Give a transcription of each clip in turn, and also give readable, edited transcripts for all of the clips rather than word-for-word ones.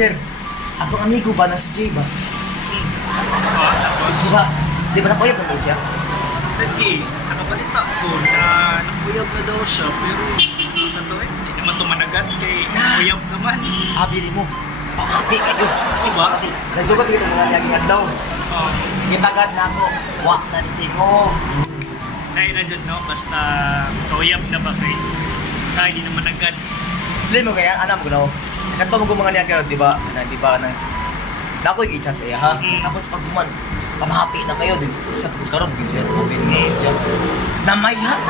sir, atong amigo ba na si Jay ba? Tapos, Di ba nakuyab na ba siya? hindi, nakabalita ko na nakuyab na daw siya, pero ano hindi naman tumanagat kay nakuyab naman. Abili mo, pamati kayo. Diba? Nagsugot dito mga laging adlaw. Oh, Gitagad na ako, wak na tingo. dahil na dyan, no? Basta kuyab na ba kay sa hindi naman agad. Dili mo kaya, alam ko na ako. Kanto mo mga niya kayo, di ba? Di ba na Dako yung i-chat sa iya ha. Tapos pag duman, pamahapi na kayo din. Isa pagkaroon, big sir, open siya. Namayat!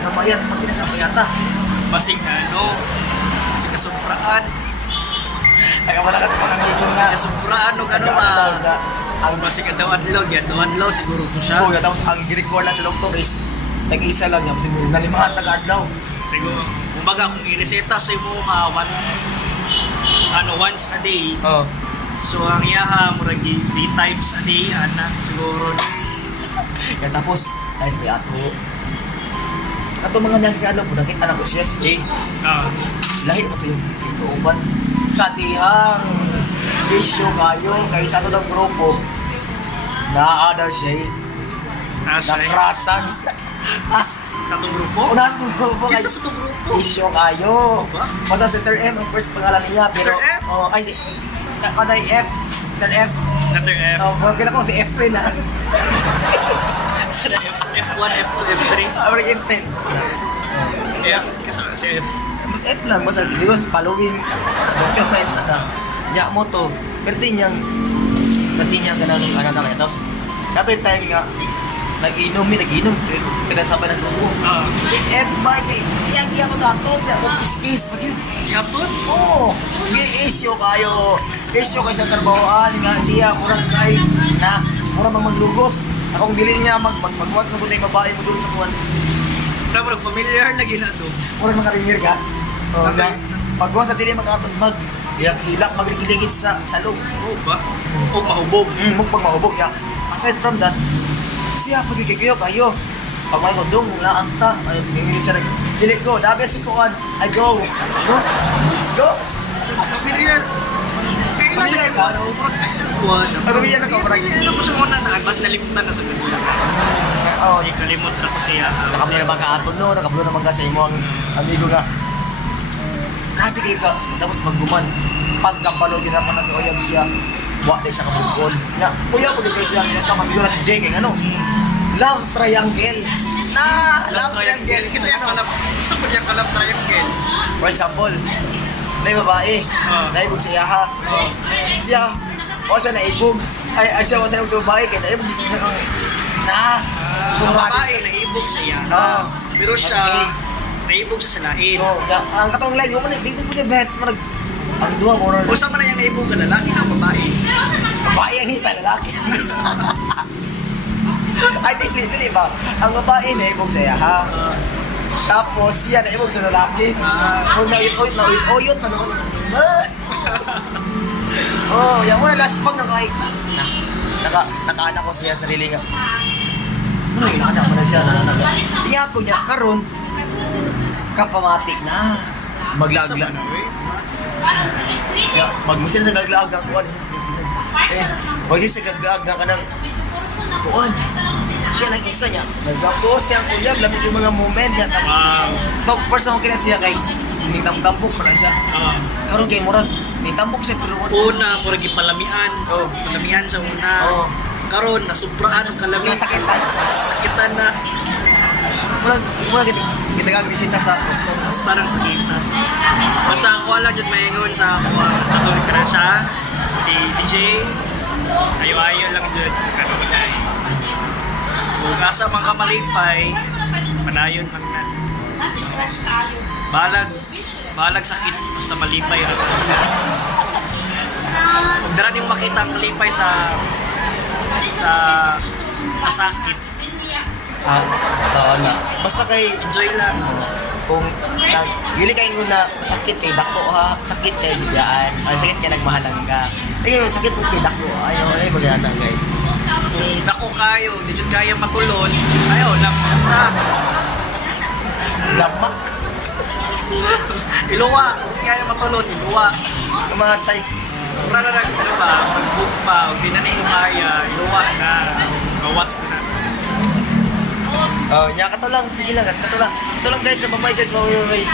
Namayat, pag tinasabi yata. Basig na ano, basig na sobraan. Nagkamalakas mga amigo Basig na. na sobraan, no? Ano ba? Ang basig na daw adlaw, yan daw adlaw, siguro to siya. Oo, tapos ang girecord na sa doktor is nag-iisa lang niya. Kasi nalimahan taga-adlaw. Siguro, kumbaga kung i-reseta sa mo once a day, Oo. so ang iyaha mo lagi 3 times a day, ana, siguro. Kaya tapos, ay may ato. Kato mga nakikalo po, nakita na ko siya si Jay. Lahi mo ito yung inuuban. Sa tihang issue kayo, kaya sa ito ng grupo, naa-adal siya eh. Nakrasan. Sa itong grupo? Unas mo grupo Kisa sa itong grupo? issue kayo. Ba? Basta si Ter M, ang first pangalan niya. Pero, Ter M? oh, ay si, kanay F. Ter F. Letter F. Oh, kaya ko si F-Rin na. Sa F1, F2, F3. Or F-Rin. F, kasama si F. Mas F lang, basta siguro sa following documents na. Ya mo to, perti niyang ganang ano na kaya. Tapos, kato yung time nga, nag-inom, kita sabay ng grupo. Si F ba, iyang ko dato, di ako kiss-kiss, pag yun. Yapon? Oo, issue kayo. Issue kayo sa trabahoan nga siya, murang kay na, murang maglugos. Akong dili niya magwas na bunay babae mo doon sa buwan. Pero familiar lagi na to. Murang makarimir ka. Oh, Okay. pagwan sa dili makatod hilak magligid sa loob. Oo ba? O mahubog. Mukbang mahubog ya. Aside from that, siya pagkikayo kayo. Pag may kodong, wala anta. Ay, siya dili go. Dabi si Kuan. I go. Go. Familiar. Familiar ka? Familiar na ka, parang- Ano ko sa muna na, mas nalimutan na sa kanila. Oh, Kasi kalimot na ko siya. nakablo naman ka aton no, nakablo naman ka sa imo ang amigo nga. Grabe kayo ka, tapos magguman. Pagkabalo din ako nag-uyab siya, wa din siya kabugol. Nga, kuya ko din kayo siya, ginagawa mamigo na si Jay, kaya ano? Love triangle. Love triangle. Kasi yung kalam, isa po yung kalam triangle. For example, na yung babae, naibog sa iyaha. Siya, o siya naibog. Ay, siya, o siya naibog sa babae, kaya naibog siya sa kang Ang babae, naibog siya. Pero siya, naibog siya sa lain. Ang katong line, yung manig, dito po niya bet, ang duha mo ron. Kung saan man na yung naibog ka, lalaki na babae. Babae ang isa, lalaki ang isa. Ay, dili ba? Ang babae naibog sa iyaha. Tapos siya naibog sa lalaki. Kung nauyot na naman. Oh, yan wala last pag nakaanak ko siya sarili nga. Ano yung anak mo na siya nananaga. Tingnan ko niya, karon kapamati na. Maglagla. Magmusin sa gaglaag ng kuwan. Magmusin sa gaglaag ng kanang kuwan. Siya lang isa niya. Nag-post niya ang kuyab, lamig yung mga moment niya. Tapos, first ako kina siya kay nitambok pa na siya. Karon kay Murag, nitambok siya pero Una, murag palamian. Palamian sa una. Karon, nasubraan ang kalamig. nasakitan. Sakitan na. Murag kita gagrisin na sa doktor. Mas parang sakit na. Basta ako lang yun mahingon sa ako. Katuloy ka na siya. Si Jay. Ayo-ayo lang dyan. Kanunay. Kung asa man ka malipay, panayon man na. Balag sakit. Basta malipay. Huwag na rin makita ang malipay sa kasakit. Oo na. Basta kay Enjoy lang. kung dili kay na sakit kay dako ha, sakit kay bigyan, ay sakit kay nagmahalang ka. Ay sakit mo kay dako, ayo ay magana guys. Kung dako kayo, di jud kaya matulon, ayaw lang sa Lamak. Iluwa. Kaya matulon, iluwa. Mga tay. Para na lang, ano ba, mag-book pa, hindi na ninyo kaya, iluwa na, gawas na. Oh, nya kato lang, sige lang, kato lang. Kato lang guys, bye guys, bye.